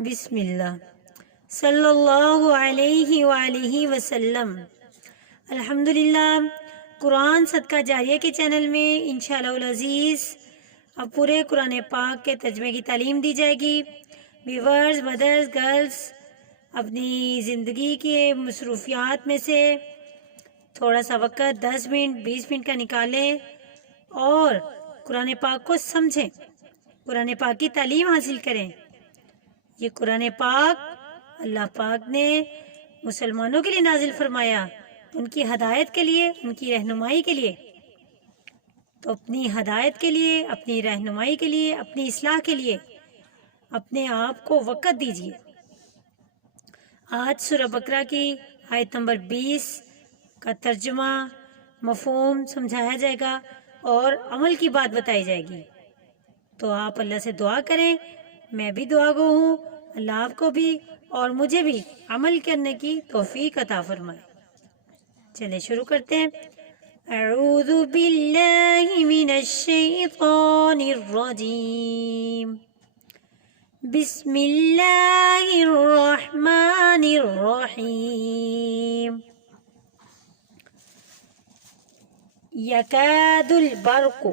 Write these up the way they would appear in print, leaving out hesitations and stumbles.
بسم اللہ صلی اللہ علیہ وآلہ وسلم۔ الحمدللہ، قرآن صدقہ جاریہ کے چینل میں انشاءاللہ العزیز اب پورے قرآن پاک کے ترجمے کی تعلیم دی جائے گی۔ ویورز، مدرز، گرلز اپنی زندگی کے مصروفیات میں سے تھوڑا سا وقت 10 منٹ 20 منٹ کا نکالیں اور قرآن پاک کو سمجھیں، قرآن پاک کی تعلیم حاصل کریں۔ یہ قرآن پاک اللہ پاک نے مسلمانوں کے لیے نازل فرمایا، ان کی ہدایت کے لیے، ان کی رہنمائی کے لیے۔ تو اپنی ہدایت کے لیے، اپنی رہنمائی کے لیے، اپنی اصلاح کے لیے اپنے آپ کو وقت دیجیے۔ آج سورہ بقرہ کی آیت نمبر 20 کا ترجمہ، مفہوم سمجھایا جائے گا اور عمل کی بات بتائی جائے گی۔ تو آپ اللہ سے دعا کریں، میں بھی دعا گو ہوں، اللہ آپ کو بھی اور مجھے بھی عمل کرنے کی توفیق عطا فرمائے۔ چلیں شروع کرتے ہیں۔ اعوذ باللہ من الشیطان الرجیم، بسم اللہ الرحمن الرحیم۔ یکاد البرق،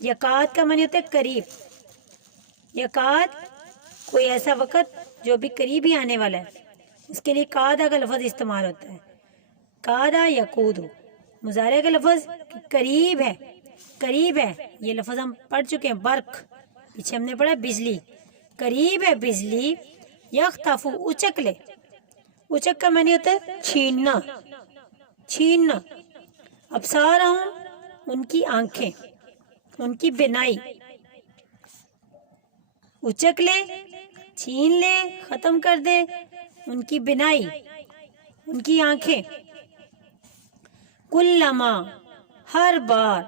یکاد کا معنی ہوتا ہے قریب۔ یکاد کوئی ایسا وقت جو بھی قریب ہی آنے والا ہے، اس کے لیے کادا کا لفظ استعمال ہوتا ہے۔ کادا یکود، مضارع کا لفظ قریب ہے، قریب ہے۔ یہ لفظ ہم پڑھ چکے ہیں، برق پیچھے ہم نے پڑھا بجلی، قریب ہے بجلی۔ یخطف، اچک لے، اچک کا معنی ہوتا ہے چھیننا، چھیننا۔ ابصارہم، ان کی آنکھیں، ان کی بینائی۔ اچک لے، چھین لے، ختم کر دے، ان کی بینائی، ان کی آنکھیں۔ کلما، ہر بار،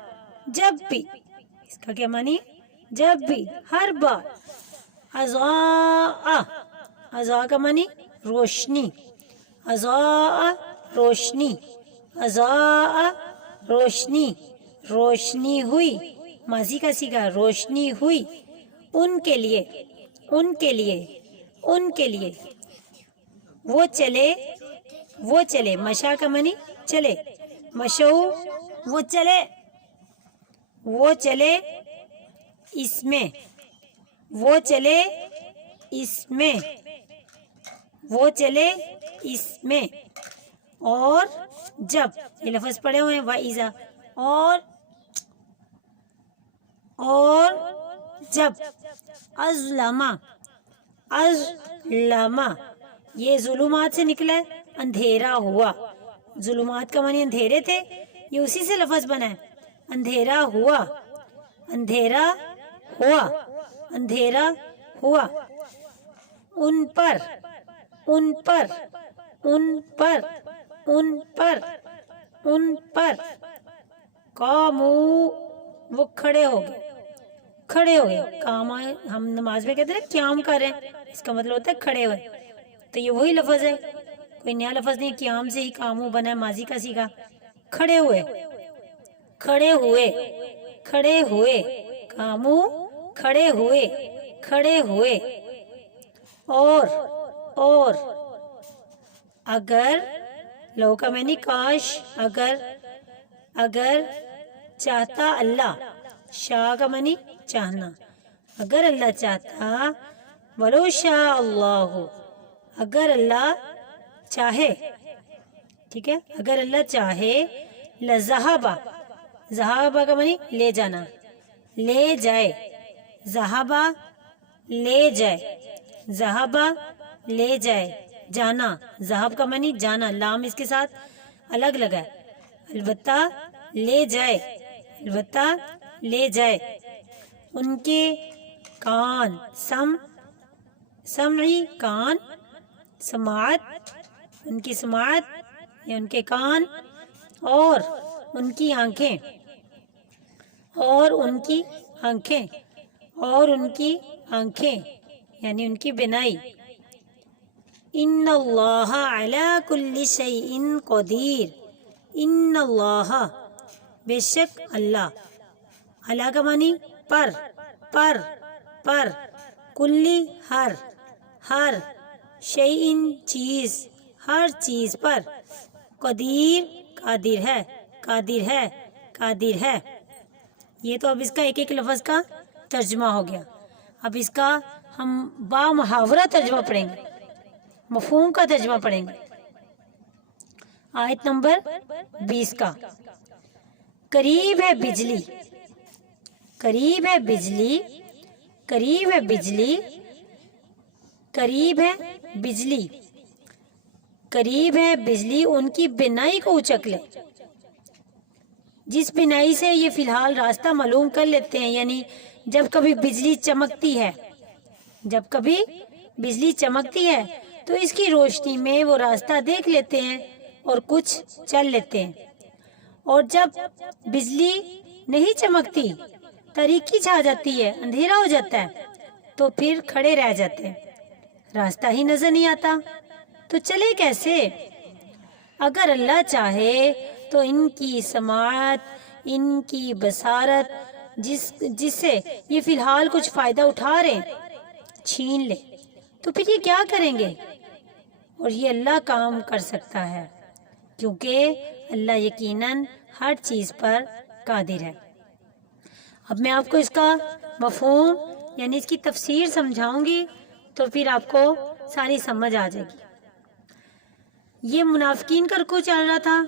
جب بھی، اس کا کیا معنی؟ جب بھی، ہر بار۔ اضاء، اضاء کا معنی روشنی، اضاء روشنی، اضاء روشنی، روشنی ہوئی، ماضی کا صیغہ روشنی ہوئی، ان کے لیے، ان کے لیے، ان کے لیے۔ وہ چلے، وہ چلے، مشا کا معنی چلے، مشو، وہ چلے، وہ چلے اس میں، وہ چلے اس میں، وہ چلے اس میں۔ اور جب، یہ لفظ پڑھے ہوئے ہیں وَإِذَا، اور جب۔ اظلم، اظلم، یہ ظلمات سے نکلا ہے، اندھیرا ہوا۔ ظلمات کا معنی اندھیرے تھے، یہ اسی سے لفظ بنا ہے، اندھیرا ہوا، اندھیرا ہوا، اندھیرا ہوا۔ ان پر، ان پر، ان پر، ان پر، ان پر۔ قاموا، وہ کھڑے ہو گئے، کھڑے ہو گئے۔ قام ہم نماز میں کہتے ہیں قیام کر رہے ہیں، اس کا مطلب ہوتا ہے کھڑے ہوئے۔ تو یہ وہی لفظ ہے، کوئی نیا لفظ نہیں، قیام سے ہی قاموا بنا ہے، ماضی کا صیغہ۔ کھڑے ہوئے، کھڑے ہوئے، کھڑے ہوئے، قاموا، کھڑے ہوئے، کھڑے ہوئے۔ اور اگر، لو کا معنی کاش، اگر، اگر چاہتا اللہ، شاء کا معنی چاہنا، اگر اللہ چاہتا، ولو شاء اللہ، اگر اللہ چاہے، ٹھیک ہے، اگر اللہ چاہے، لذہب، ذہب کا معنی لے جانا، لے جائے، ذہب لے جائے، ذہب لے جائے، جانا، ذہب کا معنی جانا، لام اس کے ساتھ الگ لگا ہے، البتہ لے جائے، البتہ لے جائے۔ ان کے کان، سمعی کان، سماعت، ان کی سماعت یا ان کے کان، اور ان کی آنکھیں، اور ان کی آنکھیں، اور ان کی آنکھیں یعنی ان کی بینائی۔ ان اللہ علی کل شیء قدیر، ان اللہ، بے شک اللہ، اللہ کا معنی پر، پر، پر، کلی ہر، ہر شیئن چیز، ہر چیز پر، قدیر قادر ہے، قادر ہے، قادر ہے۔ یہ تو اب اس کا ایک ایک لفظ کا ترجمہ ہو گیا۔ اب اس کا ہم با محاورہ ترجمہ پڑھیں گے، مفہوم کا ترجمہ پڑھیں گے۔ آیت نمبر 20 کا، قریب ہے بجلی، قریب ہے بجلی، قریب ہے بجلی، قریب ہے بجلی، قریب ہے بجلی ان کی بینائی کو اچک لے، جس بینائی سے یہ فی الحال راستہ معلوم کر لیتے ہیں، یعنی جب کبھی بجلی چمکتی ہے، جب کبھی بجلی چمکتی ہے تو اس کی روشنی میں وہ راستہ دیکھ لیتے ہیں اور کچھ چل لیتے ہیں، اور جب بجلی نہیں چمکتی، تاریکی چھا جاتی ہے، اندھیرا ہو جاتا ہے، تو پھر کھڑے رہ جاتے ہیں، راستہ ہی نظر نہیں آتا، تو چلے کیسے؟ اگر اللہ چاہے تو ان کی سماعت، ان کی بصارت جس سے یہ فی الحال کچھ فائدہ اٹھا رہے ہیں، چھین لے، تو پھر یہ کیا کریں گے؟ اور یہ اللہ کام کر سکتا ہے، کیونکہ اللہ یقیناً ہر چیز پر قادر ہے۔ اب میں آپ کو اس کا مفہوم یعنی اس کی تفسیر سمجھاؤں گی تو پھر آپ کو ساری سمجھ آ جائے گی۔ یہ منافقین کا رکوع چل رہا تھا،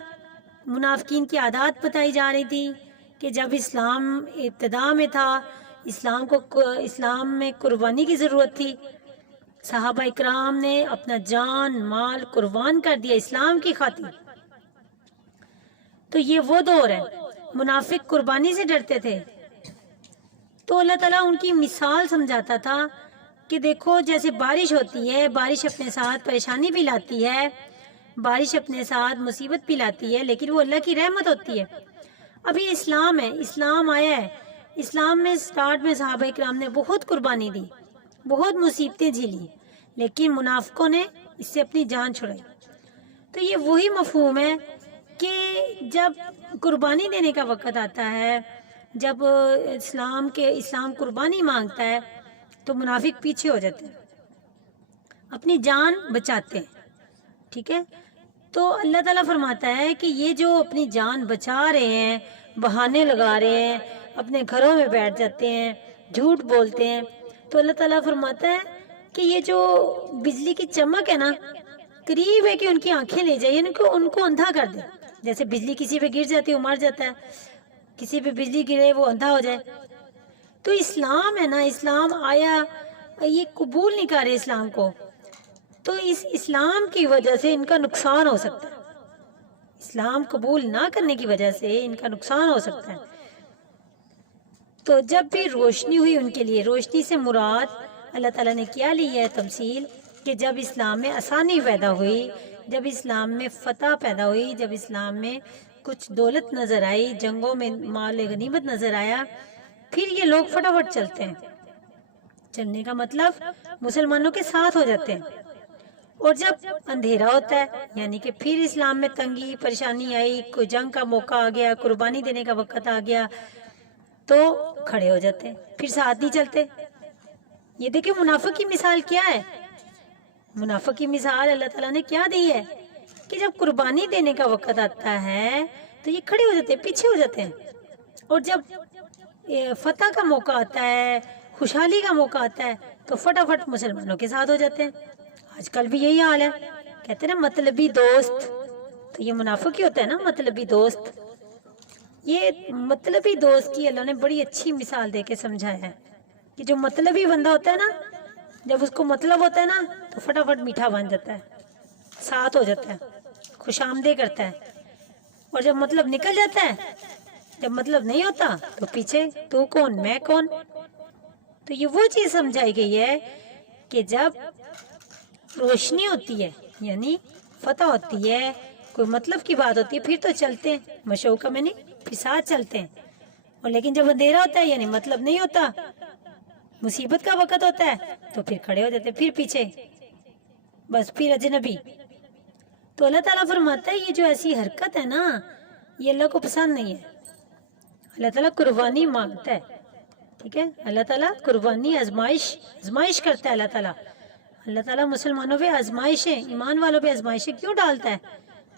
منافقین کی عادات بتائی جا رہی تھی کہ جب اسلام ابتدا میں تھا، اسلام میں قربانی کی ضرورت تھی، صحابہ اکرام نے اپنا جان مال قربان کر دیا اسلام کی خاطر۔ تو یہ وہ دور ہے، منافق قربانی سے ڈرتے تھے، تو اللہ تعالیٰ ان کی مثال سمجھاتا تھا کہ دیکھو جیسے بارش ہوتی ہے، بارش اپنے ساتھ پریشانی بھی لاتی ہے، بارش اپنے ساتھ مصیبت بھی لاتی ہے، لیکن وہ اللہ کی رحمت ہوتی ہے۔ ابھی اسلام ہے، اسلام آیا ہے، اسلام میں سٹارٹ میں صحابہ اکرام نے بہت قربانی دی، بہت مصیبتیں جھیلی، لیکن منافقوں نے اس سے اپنی جان چھڑائی۔ تو یہ وہی مفہوم ہے کہ جب قربانی دینے کا وقت آتا ہے، جب اسلام قربانی مانگتا ہے تو منافق پیچھے ہو جاتے ہیں، اپنی جان بچاتے ہیں، ٹھیک ہے؟ تو اللہ تعالیٰ فرماتا ہے کہ یہ جو اپنی جان بچا رہے ہیں، بہانے لگا رہے ہیں، اپنے گھروں میں بیٹھ جاتے ہیں، جھوٹ بولتے ہیں، تو اللہ تعالیٰ فرماتا ہے کہ یہ جو بجلی کی چمک ہے نا، قریب ہے کہ ان کی آنکھیں لے جائے، یعنی کہ ان کو اندھا کر دے۔ جیسے بجلی کسی پہ گر جاتی ہے وہ مر جاتا ہے، کسی پہ بجلی گرے وہ اندھا ہو جائے۔ تو اسلام ہے نا، اسلام آیا، یہ قبول نہیں کر رہے اسلام کو، تو اس اسلام کی وجہ سے ان کا نقصان ہو سکتا ہے، اسلام قبول نہ کرنے کی وجہ سے ان کا نقصان ہو سکتا ہے۔ تو جب بھی روشنی ہوئی ان کے لیے، روشنی سے مراد اللہ تعالیٰ نے کیا لی ہے تمثیل کہ جب اسلام میں آسانی پیدا ہوئی، جب اسلام میں فتح پیدا ہوئی، جب اسلام میں کچھ دولت نظر آئی، جنگوں میں مال غنیمت نظر آیا، پھر یہ لوگ فٹافٹ چلتے ہیں۔ چلنے کا مطلب مسلمانوں کے ساتھ ہو جاتے ہیں، اور جب اندھیرا ہوتا ہے یعنی کہ پھر اسلام میں تنگی پریشانی آئی، کوئی جنگ کا موقع آ گیا، قربانی دینے کا وقت آ گیا، تو کھڑے ہو جاتے ہیں، پھر ساتھ نہیں چلتے۔ یہ دیکھیں منافق کی مثال کیا ہے، منافق کی مثال اللہ تعالیٰ نے کیا دی ہے کہ جب قربانی دینے کا وقت آتا ہے تو یہ کھڑے ہو جاتے ہیں، پیچھے ہو جاتے ہیں، اور جب فتح کا موقع آتا ہے، خوشحالی کا موقع آتا ہے تو فٹافٹ مسلمانوں کے ساتھ ہو جاتے ہیں۔ آج کل بھی یہی حال ہے، کہتے ہیں نا مطلبی دوست، تو یہ منافق ہی ہوتا ہے نا، مطلبی دوست۔ یہ مطلبی دوست کی اللہ نے بڑی اچھی مثال دے کے سمجھایا ہے کہ جو مطلبی بندہ ہوتا ہے نا، جب اس کو مطلب ہوتا ہے نا تو فٹافٹ میٹھا بن جاتا ہے، ساتھ ہو جاتا ہے، خوش آمدید کرتا ہے، اور جب مطلب نکل جاتا ہے، جب مطلب نہیں ہوتا تو پیچھے، تو کون میں کون۔ تو یہ وہ چیز سمجھائی گئی ہے کہ جب روشنی ہوتی ہے یعنی فتح ہوتی ہے، کوئی مطلب کی بات ہوتی ہے، پھر تو چلتے ہیں، مشوقہ میں نہیں، پھر ساتھ چلتے ہیں، اور لیکن جب اندھیرا ہوتا ہے یعنی مطلب نہیں ہوتا، مصیبت کا وقت ہوتا ہے تو پھر کھڑے ہو جاتے ہیں، پھر پیچھے، بس پھر اجنبی۔ تو اللہ تعالیٰ فرماتا ہے یہ جو ایسی حرکت ہے نا، یہ اللہ کو پسند نہیں ہے۔ اللہ تعالیٰ قربانی مانگتا ہے، ٹھیک ہے، اللہ تعالیٰ قربانی آزمائش کرتا ہے، اللہ تعالیٰ اللہ تعالیٰ مسلمانوں پہ آزمائشیں، ایمان والوں پہ آزمائشیں کیوں ڈالتا ہے؟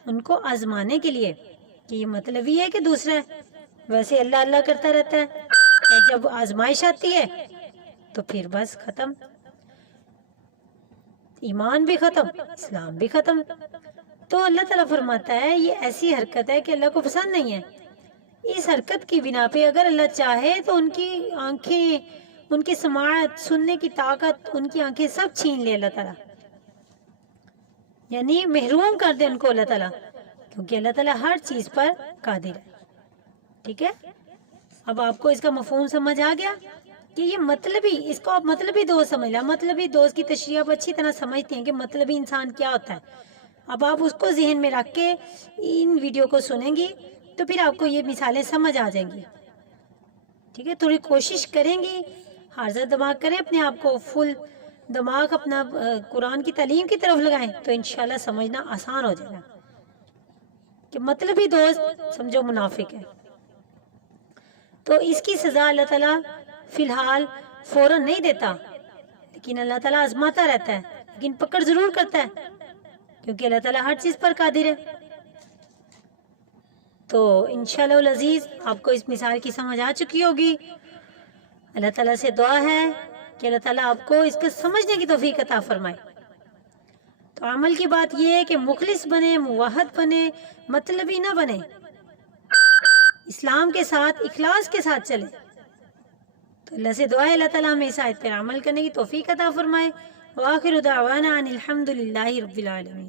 ان کو آزمانے کے لیے، کہ یہ مطلب یہ ہے کہ دوسرا ہے، ویسے اللہ اللہ کرتا رہتا ہے، اور جب آزمائش آتی ہے تو پھر بس ختم، ایمان بھی ختم، اسلام بھی ختم۔ تو اللہ تعالیٰ فرماتا ہے یہ ایسی حرکت ہے کہ اللہ کو پسند نہیں ہے۔ اس حرکت کی بنا پہ اگر اللہ چاہے تو ان کی آنکھیں، ان کی سماعت، سننے کی طاقت، ان کی آنکھیں سب چھین لے اللہ تعالیٰ، یعنی محروم کر دے ان کو اللہ تعالیٰ، کیونکہ اللہ تعالیٰ ہر چیز پر قادر ہے۔ ٹھیک ہے، اب آپ کو اس کا مفہوم سمجھ آ گیا کہ یہ مطلبی، اس کو آپ مطلبی دوست سمجھ لیں۔ مطلبی دوست کی تشریح آپ اچھی طرح سمجھتے ہیں کہ مطلبی انسان کیا ہوتا ہے۔ اب آپ اس کو ذہن میں رکھ کے ان ویڈیو کو سنیں گی تو پھر آپ کو یہ مثالیں سمجھ آ جائیں گی۔ ٹھیک ہے، تھوڑی کوشش کریں گی، حاضر دماغ کریں، اپنے آپ کو فل دماغ اپنا قرآن کی تعلیم کی طرف لگائیں تو انشاءاللہ سمجھنا آسان ہو جائے گا کہ مطلبی دوست سمجھو منافق ہے۔ تو اس کی سزا اللہ تعالیٰ فی الحال فوراً نہیں دیتا، لیکن اللہ تعالیٰ آزماتا رہتا ہے، لیکن پکڑ ضرور کرتا ہے، کیونکہ اللہ تعالیٰ ہر چیز پر قادر ہے۔ تو انشاءاللہ العزیز آپ کو اس مثال کی سمجھ آ چکی ہوگی۔ اللہ تعالیٰ سے دعا ہے کہ اللہ تعالیٰ آپ کو اس کو سمجھنے کی توفیق عطا فرمائے۔ تو عمل کی بات یہ ہے کہ مخلص بنے، موحد بنے، مطلبی نہ بنے، اسلام کے ساتھ، اخلاص کے ساتھ چلے۔ تو اللہ سے دعا ہے اللہ تعالیٰ ہمیں اس آیت پر عمل کرنے کی توفیق عطا فرمائے۔ وآخر دعوانا ان الحمد للہ رب العالمین۔